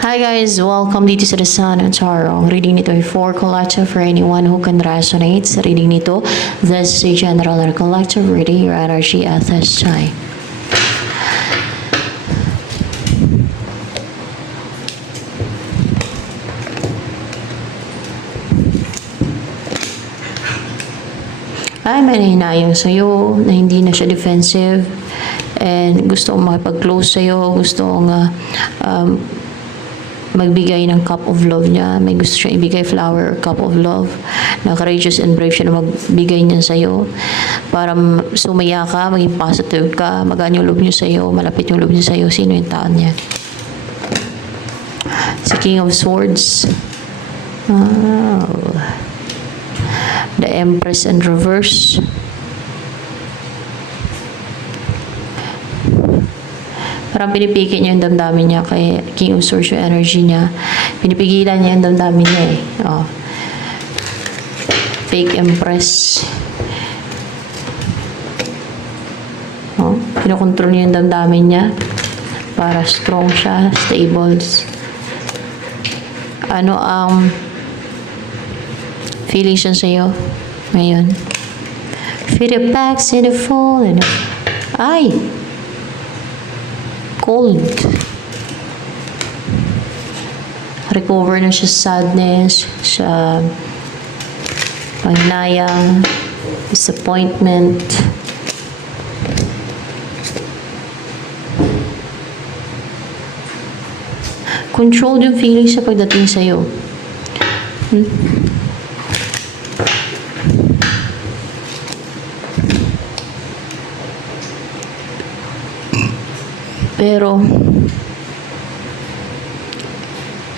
Hi guys, welcome dito sa The Sun and Tarot. Ang reading nito ay for collective for anyone who can resonate. Sa reading nito, this is a general and collective reading. Your energy at this time. Ay, may nahinayang sa'yo na hindi na siya defensive and gusto kong makipag-close sa'yo, gusto kong magbigay ng cup of love niya. May gusto siya ibigay flower or cup of love na courageous and brave siya na magbigay niya sa'yo para sumaya ka, maging positive ka, magaan yung loob niya sa'yo, malapit yung loob niya sa'yo. Sino yung taon niya? Si King of Swords. Oh. The Empress in reverse. Parang pinipigil niya yung damdamin niya kay King of Swords yung energy niya. Pinipigilan niya yung damdamin niya eh. Oh. Fake Empress. Oh. Pinokontrol niya yung damdamin niya para strong siya, stables. Ano ang feelings siya sa'yo ngayon? Feel the backs in the fall and ay! Cold. Recover na siya sa sadness, sa panghinayang, disappointment. Control yung feelings sa pagdating sa'yo. Pero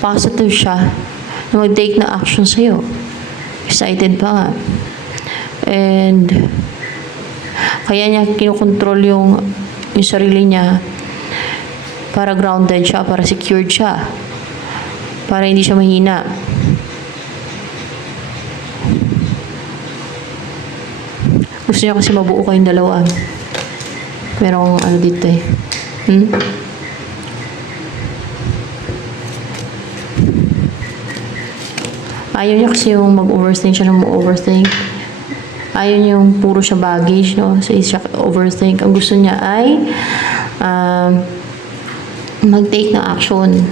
positive siya na mag-take na action sa'yo. Excited pa nga. And kaya niya kinokontrol yung sarili niya para grounded siya, para secured siya, para hindi siya mahina. Gusto niya kasi mabuo kayong dalawa. Merong ano dito eh. Ayaw niya kasi yung mag-overthink siya ng mag-overthink. Ayaw niya yung puro siya baggage, no? So, siya overthink. Ang gusto niya ay mag-take na action.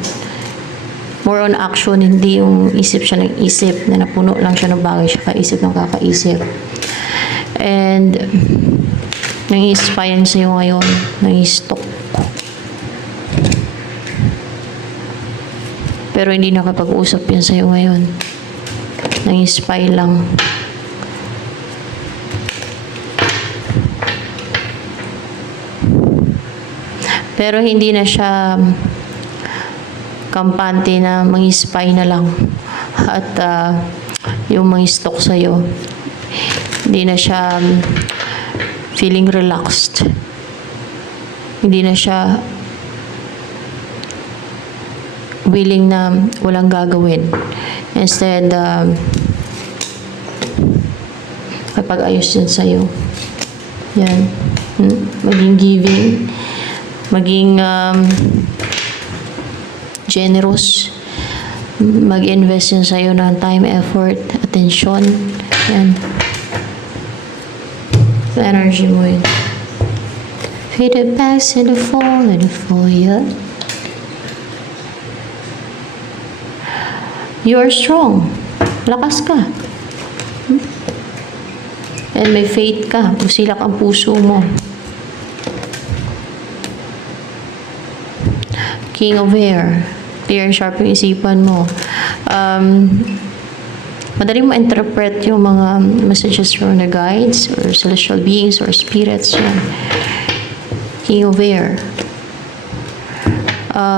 More on action, hindi yung isip siya ng isip na napuno lang siya ng bagay siya kaisip ng kakaisip. And nang-inspire sa'yo ngayon, nang-stock. Pero hindi nakapag-usap yan sa'yo ngayon. Nang-inspire lang. Pero hindi na siya kampante na mang-inspire na lang. At yung mang-stock sa'yo, hindi na siya feeling relaxed. Hindi na siya willing na walang gagawin. Instead, kapag ayos din sa'yo. Yan. Maging giving. Maging generous. Mag-invest yun sa'yo ng time, effort, attention. Yan. Sa energy mo yun. Feel the backs in the fall and the fall, yeah. You are strong. Lakas ka. And may faith ka. Busilak ang puso mo. King of Air. Clear and sharp yung isipan mo. Madali mo interpret yung mga messages from the guides or celestial beings or spirits. Yan. King of Air.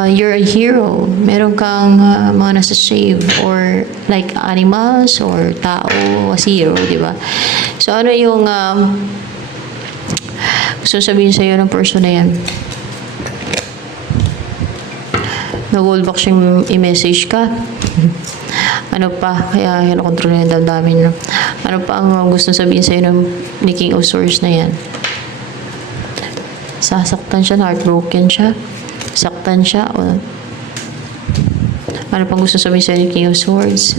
You're a hero. Meron kang mga nasa-save or like animals or tao as hero, di ba? So, ano yung gusto sabihin sa'yo ng person na yan? Nag-hold back siyang i-message ka. Ano pa? Kaya kinokontrol niya yung damdamin. Ano pa ang gusto sabihin sa'yo ni King of Swords na yan? Sasaktan siya, heartbroken siya. Saktan siya o Ano pang gusto sabihin sa King of Swords?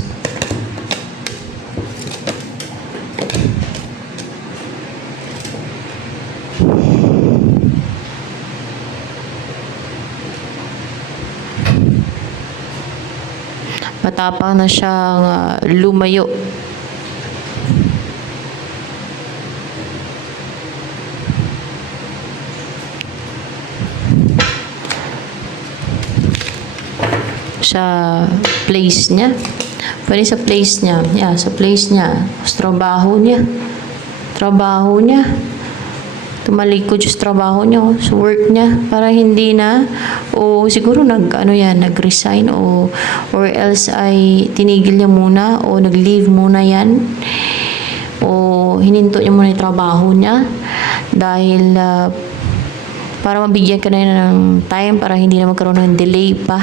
Matapang na siyang lumayo. Sa place niya. Pwede sa place niya. Yeah, sa place niya. Sa trabaho niya. Trabaho niya. Tumalikod sa trabaho niya, sa work niya, para hindi na, o siguro nag-resign, or else ay tinigil niya muna, o nag-leave muna yan, o hininto niya muna yung trabaho niya, dahil, para mabigyan ka na ng time, para hindi na magkaroon ng delay pa,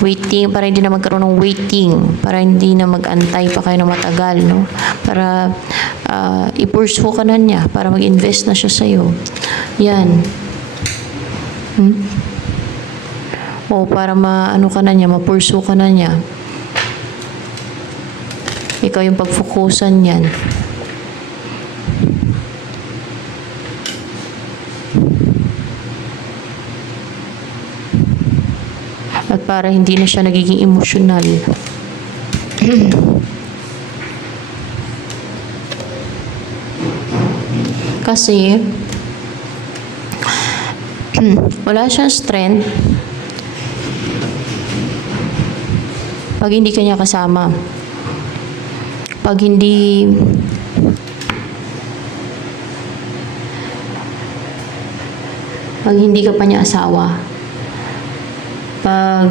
waiting, para hindi na magkaroon ng waiting, para hindi na mag-antay pa kayo na matagal, no? Para i-pursue ka na niya, para mag-invest na siya sa'yo. Yan. O para ma-ano ka na niya, ma-pursue ka na niya. Ikaw yung pag-focusan yan. At para hindi na siya nagiging emosyonal. Kasi wala siyang strength pag hindi kanya kasama. Pag hindi ka pa niya asawa. Pag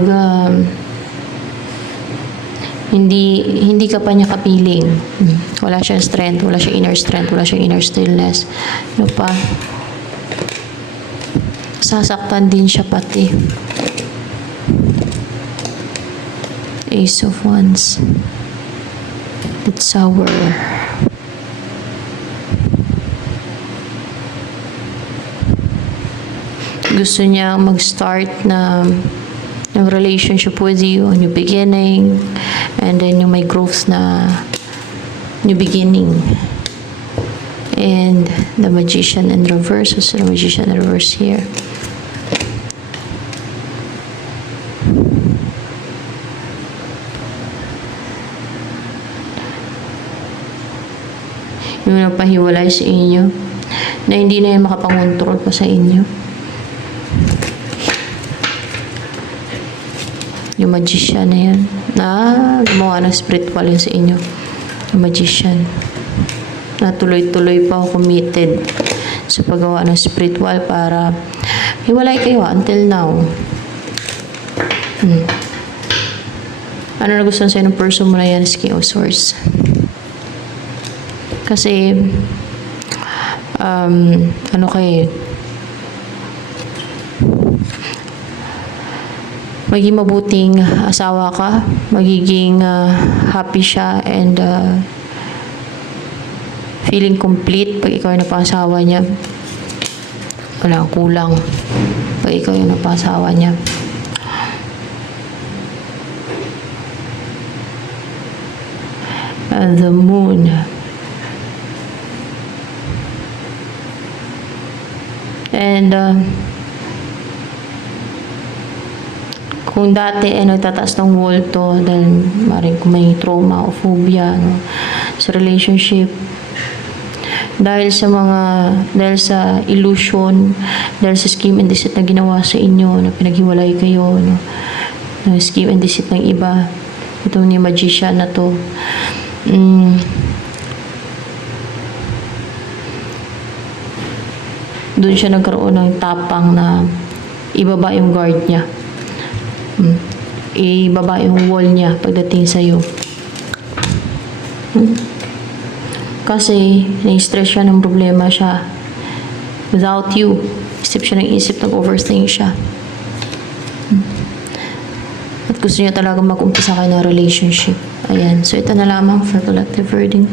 hindi ka pa niya kapiling. Wala siyang strength, wala siyang inner strength, wala siyang inner stillness. Ano pa? Sasaktan din siya pati. Ace of Wands. It's sour. Gusto niya mag-start na ng relationship with you, a new beginning, and then yung may growth na new beginning. And the Magician in reverse, so the Magician in reverse here. Yung napahiwalay sa inyo, na hindi na yung makapangontrol pa sa inyo. Yung Magician na yan, na gumawa ng spiritual yun sa inyo. Yung Magician. Na tuloy-tuloy pa committed sa paggawa ng spiritual para hiwalay kayo until now. Ano na gusto sa'yo ng person mo na yan is King of Swords. Kasi, ano kayo, magiging mabuting asawa ka, magiging happy siya, and feeling complete pag ikaw yung napasawa niya. Walang kulang pag ikaw yung napasawa niya. The Moon. And kung dati nagtataas ng volto dahil maring kung may trauma o phobia sa relationship, dahil sa illusion, dahil sa scheme and deceit na ginawa sa inyo, na pinaghiwalay kayo, na scheme and deceit ng iba, itong ni Magician na to, doon siya nagkaroon ng tapang na ibaba yung guard niya. Ibaba yung wall niya pagdating sa'yo. Kasi na-stress siya, ng problema siya. Without you, isip siya ng isip, nag-overthink siya. At gusto niya talaga mag-umpisa kayo ng relationship. Ayan. So, ito na lamang for collective reading.